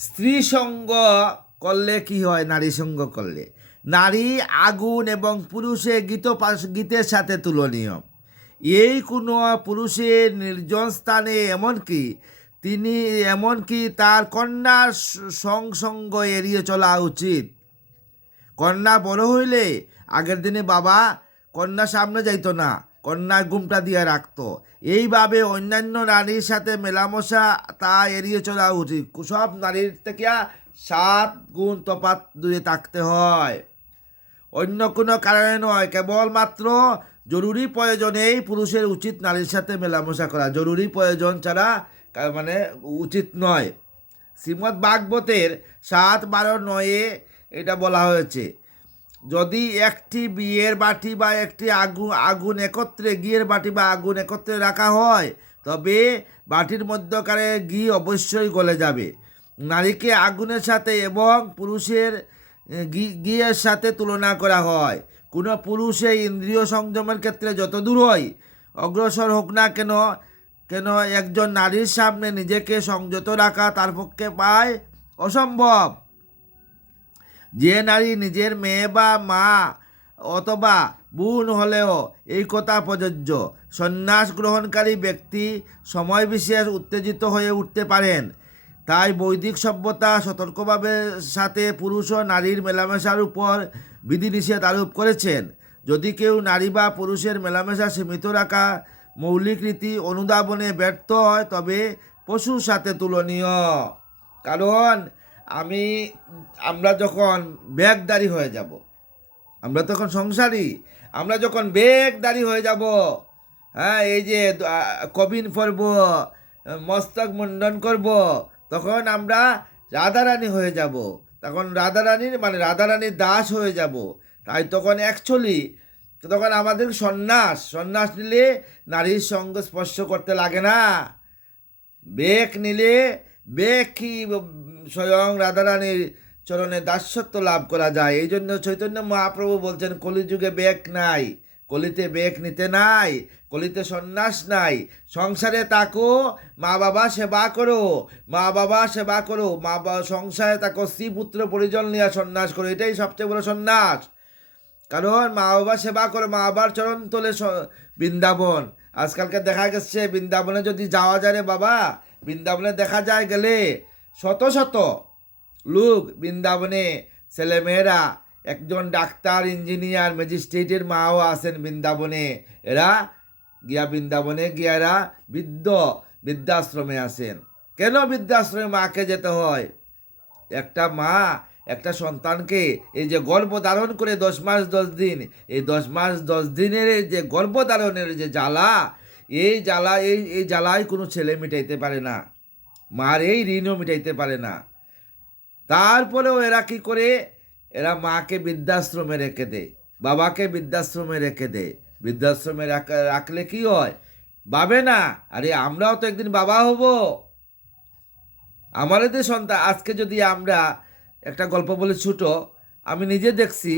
স্ত্রী সঙ্গ করলে কি হয়, নারী সঙ্গ করলে? নারী আগুন এবং পুরুষে গীতের সাথে তুলনীয়। এই কোনো পুরুষের নির্জন স্থানে এমনকি তার কন্যার সঙ্গ এড়িয়ে চলা উচিত। কন্যা বড় হইলে আগের দিনে বাবা কন্যা সামনে যাইতো না, কন্যার ঘুমটা দিয়ে রাখতো। এইভাবে অন্যান্য নারীর সাথে মেলামেশা তা এড়িয়ে চলা উচিত। সব নারীর থেকে 7 গুণ তফাৎ দূরে থাকতে হয়, অন্য কোনো কারণে নয়। কেবলমাত্র জরুরি প্রয়োজনেই পুরুষের উচিত নারীর সাথে মেলামেশা করা, জরুরি প্রয়োজন ছাড়া মানে উচিত নয়। শ্রীমদ্ ভাগবতের 7:12-9 এটা বলা হয়েছে, যদি একটি বিয়ের বাটি বা একটি আগুন একত্রে ঘিয়ের বাটি বা আগুন একত্রে রাখা হয়, তবে বাটির মধ্যকারে ঘি অবশ্যই গলে যাবে। নারীকে আগুনের সাথে এবং পুরুষের ঘিয়ের সাথে তুলনা করা হয়। কোনো পুরুষে ইন্দ্রিয় সংযমের ক্ষেত্রে যত দূরই অগ্রসর হোক না কেন কেন একজন নারীর সামনে নিজেকে সংযত রাখা তার পক্ষে প্রায় অসম্ভব। যে নারী নিজের মেয়ে বা মা অথবা বোন হলেও এই কথা প্রযোজ্য। সন্ন্যাস গ্রহণকারী ব্যক্তি সময় বিশেষ উত্তেজিত হয়ে উঠতে পারেন। তাই বৈদিক সভ্যতা সতর্কভাবে সাথে পুরুষ ও নারীর মেলামেশার উপর বিধিনিষেধ আরোপ করেছেন। যদি কেউ নারী বা পুরুষের মেলামেশা সীমিত রাখা মৌলিক রীতি অনুধাবনে ব্যর্থ হয়, তবে পশুর সাথে তুলনীয়। কারণ আমরা যখন বেগদারি হয়ে যাব, আমরা তখন সংসারী, আমরা যখন বেগদারি হয়ে যাব, হ্যাঁ, এই যে কবিন পরব, মস্তক মুন্ডন করব, তখন আমরা রাধারানী হয়ে যাব। তখন রাধারানীর দাস হয়ে যাব। তাই তখন তখন আমাদের সন্ন্যাস নিলে নারীর সঙ্গে স্পর্শ করতে লাগে না। বেক নিলে কি স্বয়ং রাধারানীর চরণে দাসত্ব লাভ করা যায়। এই জন্য চৈতন্য মহাপ্রভু বলছেন, কলিযুগে বেক নাই, কলিতে বেক নিতে নাই, কলিতে সন্ন্যাস নাই। সংসারে থাকো, মা বাবা সেবা করো, সংসারে থাকো, স্ত্রী পুত্র পরিজন নিয়ে সন্ন্যাস করো। এটাই সবচেয়ে বড় সন্ন্যাস। কারণ মা বাবা সেবা করো, মা বাবার চরণ তোলে বৃন্দাবন। আজকালকে দেখা গেছে বৃন্দাবনে যদি যাওয়া যায় রে বাবা, বৃন্দাবনে দেখা যায় গেলে শত শত লোক বৃন্দাবনে, ছেলেমেয়েরা, একজন ডাক্তার, ইঞ্জিনিয়ার, ম্যাজিস্ট্রেটের মাও আছেন বৃন্দাবনে। বৃন্দাবনে গিয়া এরা বৃদ্ধাশ্রমে আসেন। কেন বৃদ্ধাশ্রমে মাকে যেতে হয়? একটা মা একটা সন্তানকে এই যে গর্ভধারণ করে 10 মাস 10 দিন, এই 10 মাস 10 দিনের যে গর্ভধারণের যে জ্বালা, এই জ্বালায় কোনো ছেলে মিটাইতে পারে না, মার এই ঋণও মিটাইতে পারে না। তারপরেও এরা কি করে? এরা মাকে বৃদ্ধাশ্রমে রেখে দেয়, বাবাকে বৃদ্ধাশ্রমে রেখে দেয়। বৃদ্ধাশ্রমে রাখলে কি হয়? ভাবে না, আরে আমরাও তো একদিন বাবা হব। আমাদের সন্তান, আজকে যদি আমরা একটা গল্প বলে ছোট, আমি নিজে দেখছি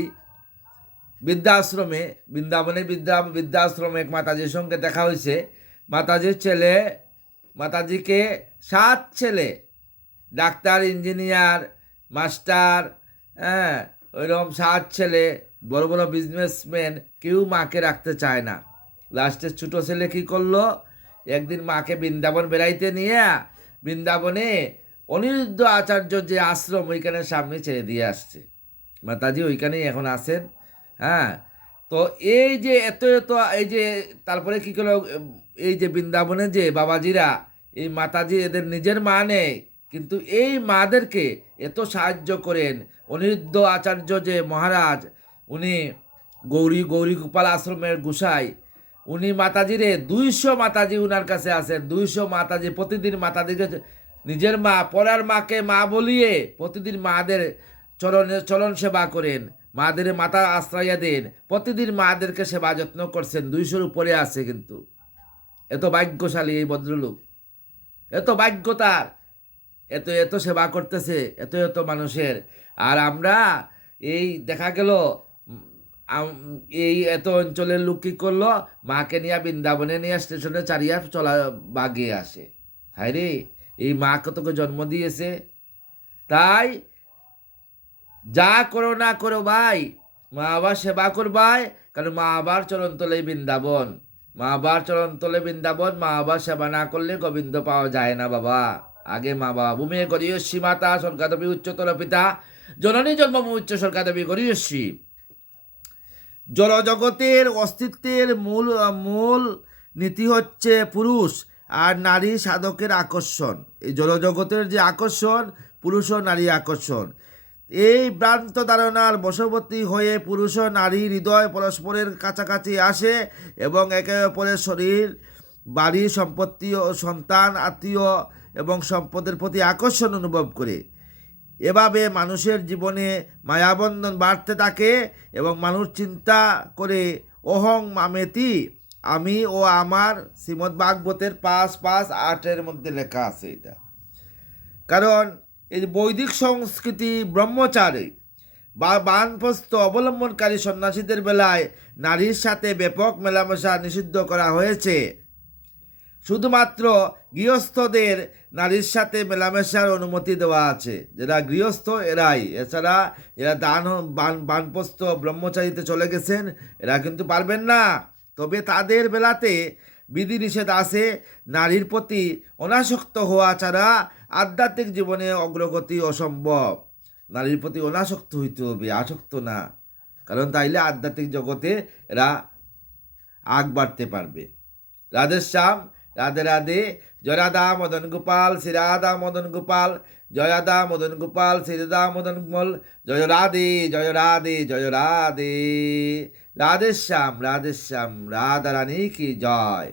বৃদ্ধাশ্রমে এক মাতাজির সঙ্গে দেখা হয়েছে। মাতাজিকে 7 ছেলে, ডাক্তার, ইঞ্জিনিয়ার, মাস্টার, হ্যাঁ, ওইরকম 7 ছেলে, বড় বড় বিজনেসম্যান, কেউ মাকে রাখতে চায় না। লাস্টে ছোটো ছেলে কী করলো? একদিন মাকে বৃন্দাবন বেড়াইতে নিয়ে বৃন্দাবনে অনিরুদ্ধ আচার্য যে আশ্রম, ওইখানে সামনে ছেড়ে দিয়ে আসছে। মাতাজি ওইখানেই এখন আছেন। হ্যাঁ, তো এই যে এই যে তারপরে কী করলো, এই যে বৃন্দাবনে যে বাবাজিরা, এই মাতাজি এদের নিজের মা নেই, কিন্তু এই মাদেরকে এত সাহায্য করেন। অনিরুদ্ধ আচার্য যে মহারাজ, উনি গৌরী গোপাল আশ্রমের গোসাই, উনি মাতাজিরে 200 মাতাজি উনার কাছে আসেন। 200 মাতাজি প্রতিদিন মাতাজিকে নিজের মা, পরার মাকে মা বলিয়ে প্রতিদিন মাদের চরণ সেবা করেন, মাদের মাথা আশ্রয় দেন, প্রতিদিন মাদেরকে সেবা যত্ন করছেন। 200-র উপরে আছে। কিন্তু এত ভাগ্যশালী এই ভদ্রলোক, এত ভাগ্য তার, এত সেবা করতেছে এত মানুষের। আর আমরা এই দেখা গেল এই এত অঞ্চলের লোক কী করলো? মাকে নিয়ে বৃন্দাবনে নিয়ে স্টেশনে চারিয়া চলা বাগিয়ে আসে। হায় রে, এই মাকে তোকে জন্ম দিয়েছে। তাই যা করো না করো ভাই, মা বাবার সেবা করবাই, কারণ মা বাবার চরণতলে বৃন্দাবন, মা বাবার চরণতলে বৃন্দাবন। মা বাবার সেবা না করলে গোবিন্দ পাওয়া যায় না বাবা। আগে মা বাবা। ভূমে করিয়সী মাতা স্বর্গাদপি উচ্চতর পিতা, জননী জন্মভূমি উচ্চ স্বর্গাদপি করিয়সী। জড়জগতের অস্তিত্বের মূল নীতি হচ্ছে পুরুষ আর নারী সাধকের আকর্ষণ। এই জড়জগতের যে আকর্ষণ, পুরুষ ও নারী আকর্ষণ, এই ভ্রান্ত ধারণার বশবর্তী হয়ে পুরুষ ও নারী হৃদয় পরস্পরের কাছাকাছি আসে এবং একে অপরের শরীর, বাড়ি, সম্পত্তি ও সন্তান, আত্মীয় এবং সম্পদের প্রতি আকর্ষণ অনুভব করে। এভাবে মানুষের জীবনে মায়াবন্ধন বাড়তে থাকে এবং মানুষ চিন্তা করে অহং মামেতি, আমি ও আমার। শ্রীমদ্ ভাগবতের 5:5-8 মধ্যে লেখা আছে এটা। কারণ এই বৈদিক সংস্কৃতি ব্রহ্মচারী বা বানপ্রস্থ অবলম্বনকারী সন্ন্যাসীদের বেলায় নারীর সাথে ব্যাপক মেলামেশা নিষিদ্ধ করা হয়েছে। শুধুমাত্র গৃহস্থদের নারীর সাথে মেলামেশার অনুমতি দেওয়া আছে, যারা গৃহস্থ এরাই। এছাড়া এরা বানপ্রস্থ ব্রহ্মচারীতে চলে গেছেন, এরা কিন্তু পারবেন না। তবে তাদের বেলাতে বিধিনিষেধ আছে। নারীর প্রতি অনাসক্ত হওয়া ছাড়া আধ্যাত্মিক জীবনে অগ্রগতি অসম্ভব। নারীর প্রতি অনাসক্ত হইতে হবে, আসক্ত না। কারণ তাইলে আধ্যাত্মিক জগতে এরা আগ বাড়তে পারবে। রাধেশ্যাম, রাধে রাধে। জয় রাধা মদন গোপাল, শ্রী রাধা মদন গোপাল, জয় রাধা মদন গোপাল, শ্রী রাধা মদন গোপাল। জয় রাধে, জয় রাধে, জয় রাধে। রাধেশ্যাম, রাধেশ্যাম, রাধা রানী কি জয়।